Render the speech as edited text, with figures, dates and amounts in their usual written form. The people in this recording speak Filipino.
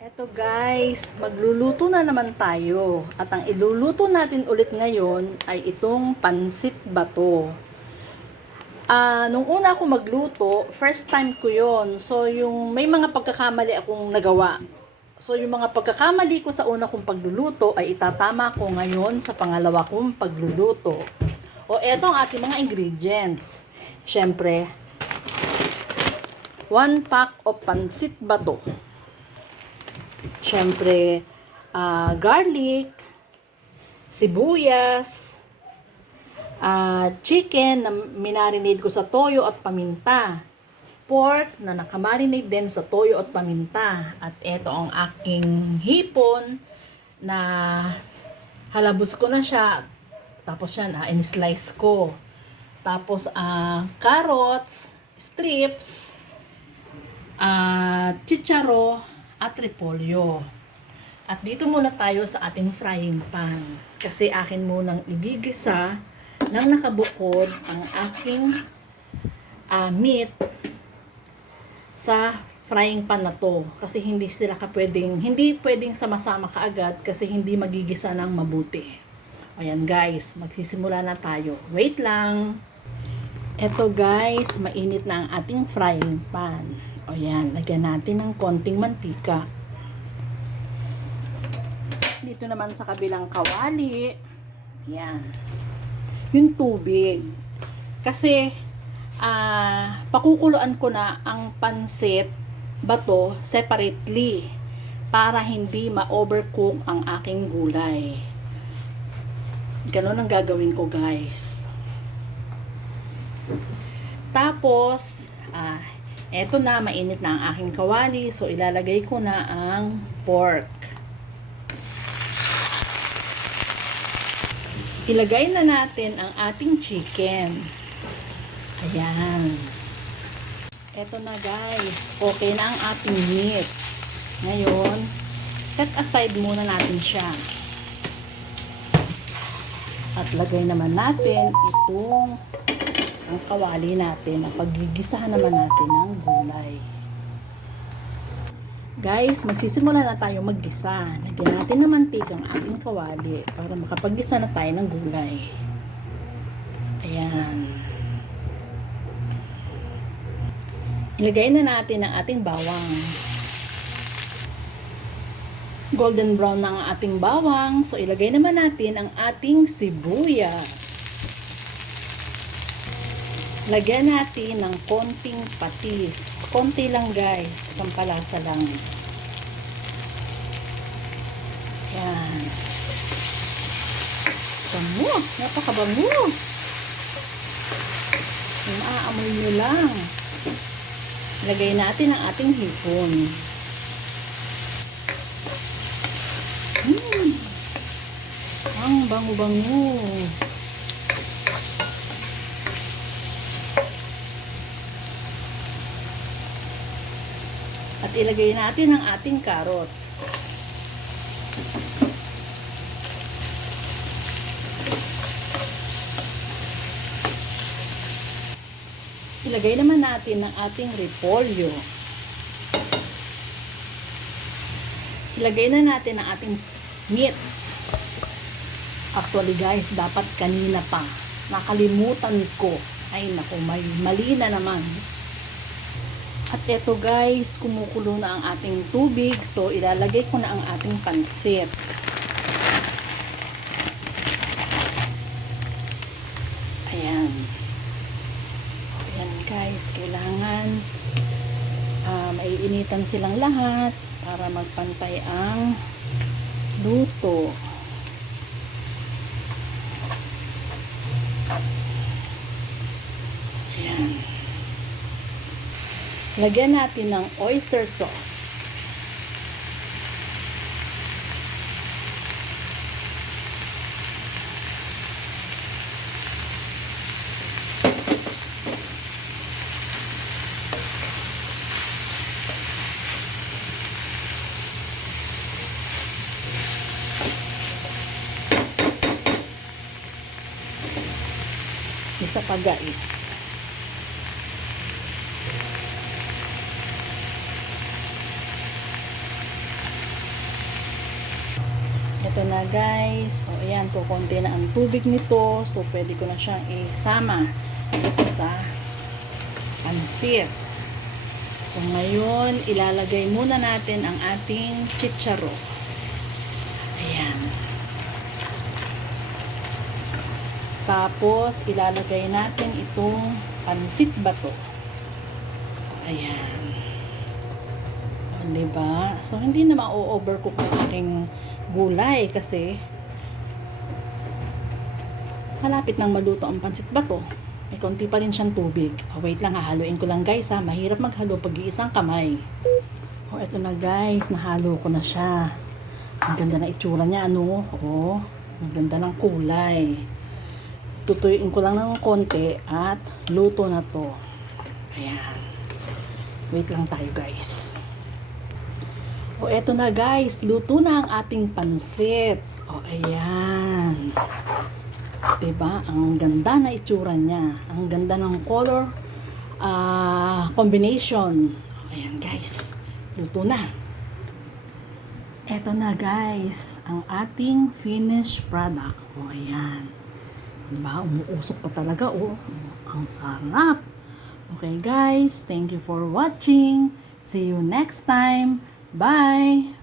Eto guys, magluluto na naman tayo. At ang iluluto natin ulit ngayon ay itong pansit bato. Nung una ako magluto, first time ko yon. So, yung may mga pagkakamali akong nagawa. So, yung mga pagkakamali ko sa una kong pagluluto ay itatama ko ngayon sa pangalawa kong pagluluto. O, eto ang ating mga ingredients. Siyempre, 1 pack of pansit bato. Siyempre, garlic, sibuyas, chicken na minarinade ko sa toyo at paminta, pork na nakamarinade din sa toyo at paminta, at ito ang aking hipon na halabos ko na siya, tapos yan, in-slice ko. Tapos, carrots, strips, chicharo, at repolyo. At dito muna tayo sa ating frying pan. Kasi akin munang ibigisa nang nakabukod ang aking meat sa frying pan na to. Kasi hindi pwedeng sama-sama kaagad kasi hindi magigisa ng mabuti. Ayan guys, magsisimula na tayo. Wait lang. Eto guys, mainit na ang ating frying pan. O yan, lagyan natin ng konting mantika. Dito naman sa kabilang kawali, yan, yung tubig. Kasi, pakukuluan ko na ang pansit bato separately para hindi ma-overcook ang aking gulay. Ganon ang gagawin ko guys. Tapos, eto na, mainit na ang aking kawali. So, ilalagay ko na ang pork. Ilagay na natin ang ating chicken. Ayan. Eto na guys. Okay na ang ating meat. Ngayon, set aside muna natin siya. At lagay naman natin itong ang kawali natin, ang paggigisahan naman natin ng gulay. Guys, magsisimula na tayo maggisa. Lagyan natin ng mantika ang ating kawali para makapaggisa na tayo ng gulay. Ayan. Ilagay na natin ang ating bawang. Golden brown na ang ating bawang. So, ilagay naman natin ang ating sibuyas. Lagyan natin ng konting patis. Konti lang guys. Pampalasa lang. Yan. Bango. Napakabango. Maaamoy nyo lang. Lagay natin ang ating hipon. Ang bango-bango. At ilagay natin ang ating carrots. Ilagay naman natin ang ating repolyo. Ilagay na natin ang ating meat. Actually guys, dapat kanina pa. Nakalimutan ko. Ay naku, mali na naman. At eto guys, kumukulo na ang ating tubig. So, ilalagay ko na ang ating pansit. Ayan. Ayan guys, kailangan maiinitan silang lahat para magpantay ang luto. Ayan. Lagyan natin ng oyster sauce. Isa pa guys. Ito na guys. O ayan, kukunti na ang tubig nito. So, pwede ko na siyang isama ito sa pansit. So, ngayon, ilalagay muna natin ang ating chicharo. Ayan. Tapos, ilalagay natin itong pansit bato. Ayan. Diba? So, hindi na ma-overcook ang aking gulay kasi malapit nang maluto ang pansit bato. May konti pa rin siyang tubig. Oh, wait lang, hahaluin ko lang guys ha. Mahirap maghalo pag iisang kamay. Oh, eto na guys. Nahalo ko na siya. Ang ganda na itsura niya, ano? Oh, ang ganda ng kulay. Tutuyuin ko lang ng konti at luto na to. Ayan. Wait lang tayo guys. O, eto na guys. Luto na ang ating pansit. O, ayan. Diba? Ang ganda na itsura niya. Ang ganda ng color combination. Ayan guys. Luto na. Eto na guys. Ang ating finished product. O, ayan. Diba? Umuusok pa talaga. O, ang sarap. Okay guys. Thank you for watching. See you next time. Bye!